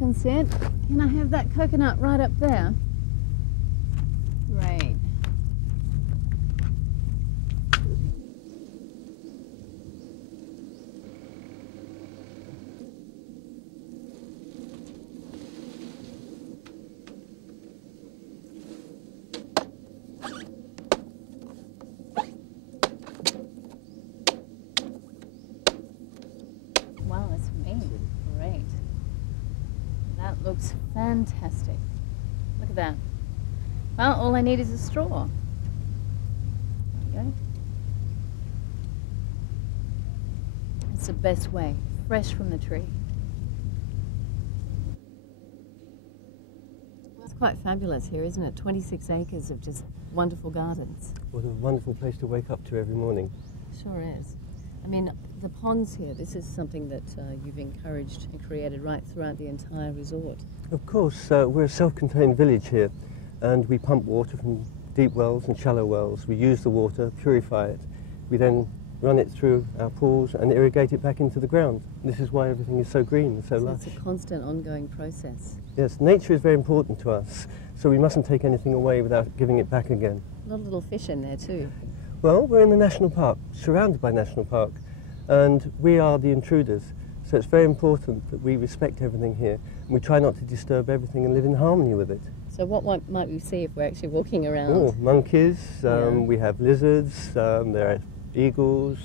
and said, can I have that coconut right up there? Great. Wow, that's me. Great. That looks fantastic. Look at that. Well, all I need is a straw. There we go. It's the best way, fresh from the tree. It's quite fabulous here, isn't it? 26 acres of just wonderful gardens. What a wonderful place to wake up to every morning. Sure is. I mean, the ponds here, this is something that you've encouraged and created right throughout the entire resort. Of course, we're a self-contained village here, and we pump water from deep wells and shallow wells. We use the water, purify it. We then run it through our pools and irrigate it back into the ground. This is why everything is so green and so lush. It's a constant, ongoing process. Yes, nature is very important to us, so we mustn't take anything away without giving it back again. A lot of little fish in there too. Well, we're in the national park, surrounded by national park, and we are the intruders. So it's very important that we respect everything here, and we try not to disturb everything and live in harmony with it. So what might we see if we're actually walking around? Oh, monkeys, we have lizards, there are eagles,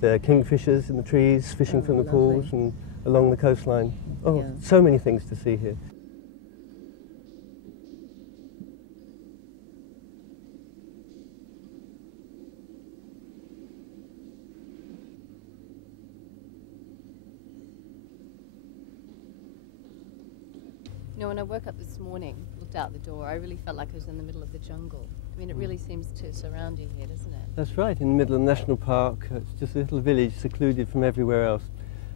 there are kingfishers in the trees, fishing from the pools and along the coastline. Oh, so many things to see here. You know, when I woke up this morning, looked out the door, I really felt like I was in the middle of the jungle. I mean, it really seems to surround you here, doesn't it? That's right, in the middle of the national park. It's just a little village secluded from everywhere else.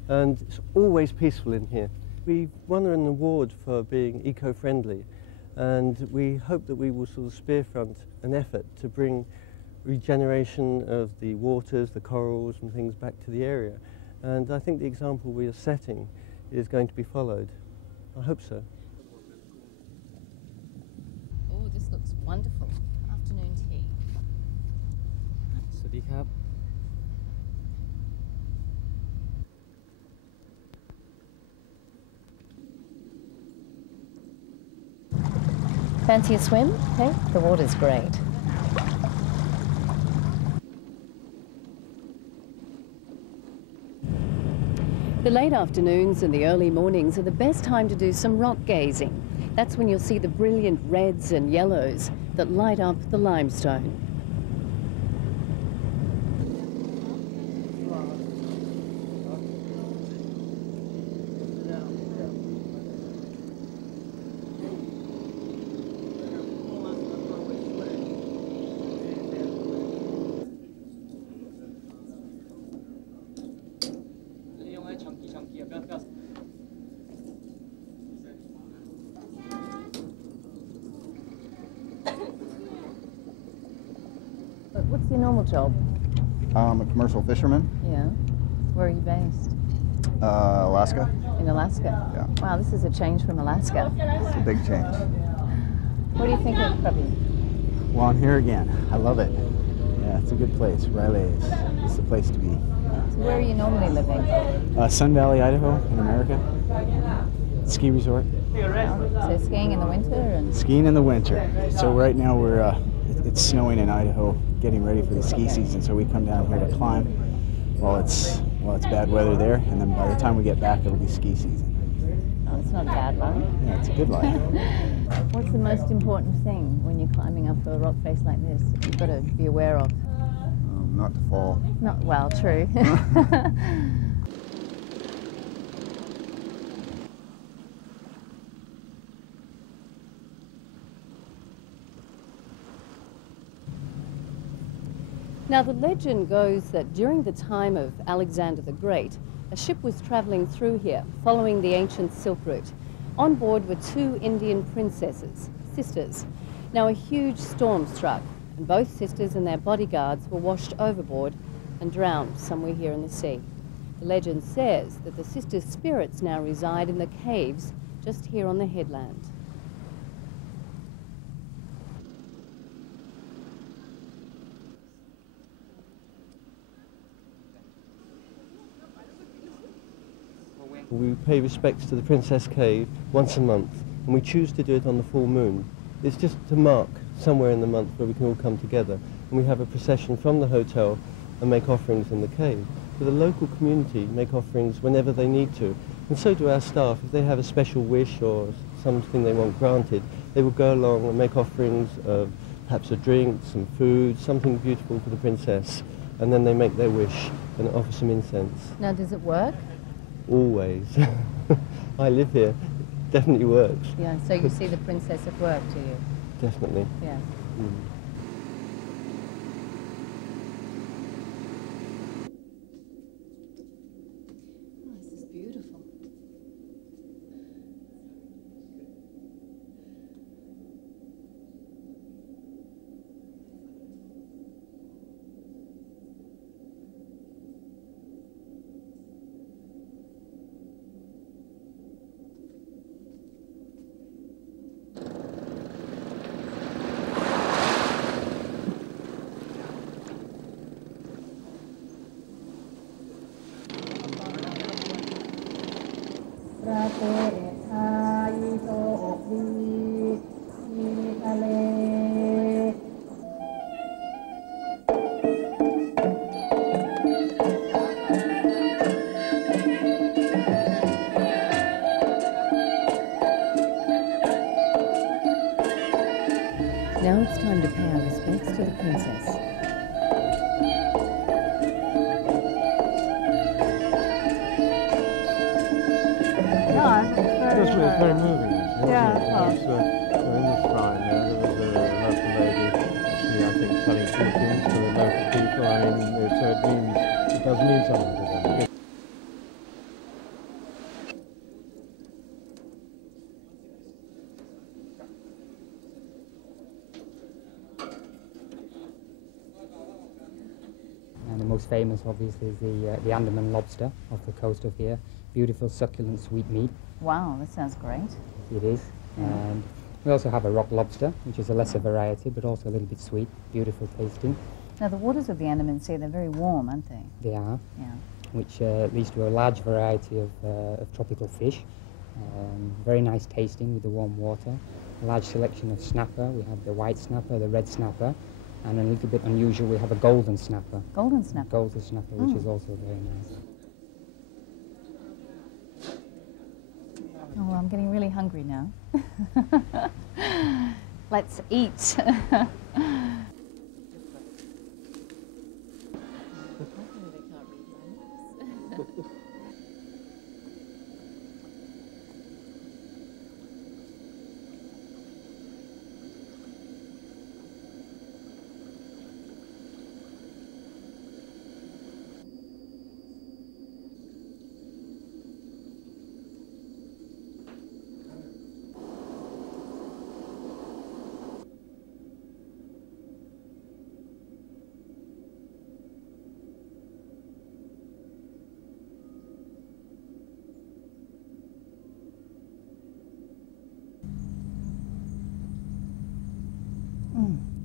And it's always peaceful in here. We won an award for being eco-friendly, and we hope that we will sort of spearfront an effort to bring regeneration of the waters, the corals and things back to the area. And I think the example we are setting is going to be followed. I hope so. Oh, this looks wonderful. Afternoon tea. Sawasdee krab. Fancy a swim? Okay, the water's great. The late afternoons and the early mornings are the best time to do some rock gazing. That's when you'll see the brilliant reds and yellows that light up the limestone. What's your normal job? I'm a commercial fisherman. Yeah. Where are you based? Alaska. In Alaska? Yeah. Wow, this is a change from Alaska. It's a big change. What do you think of Krabi? Well, I'm here again. I love it. Yeah, it's a good place. Rayavadee is the place to be. So where are you normally living? Sun Valley, Idaho, in America. Ski resort. So skiing in the winter and Skiing in the winter. So right now we're it's snowing in Idaho, getting ready for the ski season. So we come down here to climb while it's bad weather there, and then by the time we get back, it'll be ski season. oh, it's not a bad line. Yeah, it's a good line. What's the most important thing when you're climbing up a rock face like this that you've got to be aware of? Not to fall. Not well, true. Now, the legend goes that during the time of Alexander the Great, a ship was traveling through here, following the ancient Silk Route. On board were two Indian princesses, sisters. Now, a huge storm struck, and both sisters and their bodyguards were washed overboard and drowned somewhere here in the sea. The legend says that the sisters' spirits now reside in the caves just here on the headland. We pay respects to the Princess Cave once a month, and we choose to do it on the full moon. It's just to mark somewhere in the month where we can all come together, and we have a procession from the hotel and make offerings in the cave. But the local community make offerings whenever they need to, and so do our staff. If they have a special wish or something they want granted, they will go along and make offerings of perhaps a drink, some food, something beautiful for the princess, and then they make their wish and offer some incense. Now, does it work? Always. I live here. It definitely works. Yeah, so you see the princess at work, do you? Definitely. Yeah. Mm. Oh, this is beautiful. Now it's time to pay our respects to the princess. It's very moving, actually. Yeah, It was, in this shrine there was a local lady, actually, I think, selling chickens to the local people. I mean, so it does mean something to them. And the most famous, obviously, is the Andaman lobster off the coast of here. Beautiful, succulent, sweet meat. Wow, that sounds great. It is. And we also have a rock lobster, which is a lesser variety, but also a little bit sweet, beautiful tasting. Now, the waters of the Andaman Sea, they're very warm, aren't they? They are, Yeah. which leads to a large variety of tropical fish. Very nice tasting with the warm water. A large selection of snapper. We have the white snapper, the red snapper, and a little bit unusual, we have a golden snapper. Golden snapper. Golden snapper, which is also very nice. Oh, I'm getting really hungry now. Let's eat.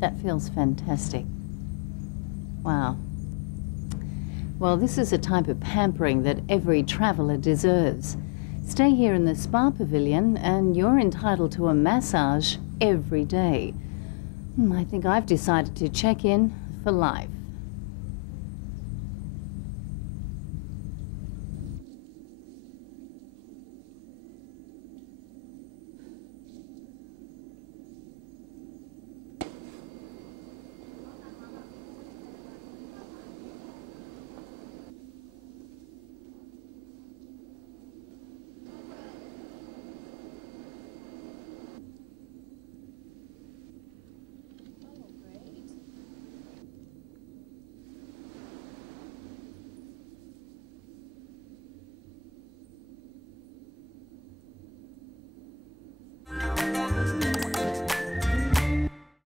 That feels fantastic. Wow. Well, this is a type of pampering that every traveller deserves. Stay here in the spa pavilion and you're entitled to a massage every day. I think I've decided to check in for life.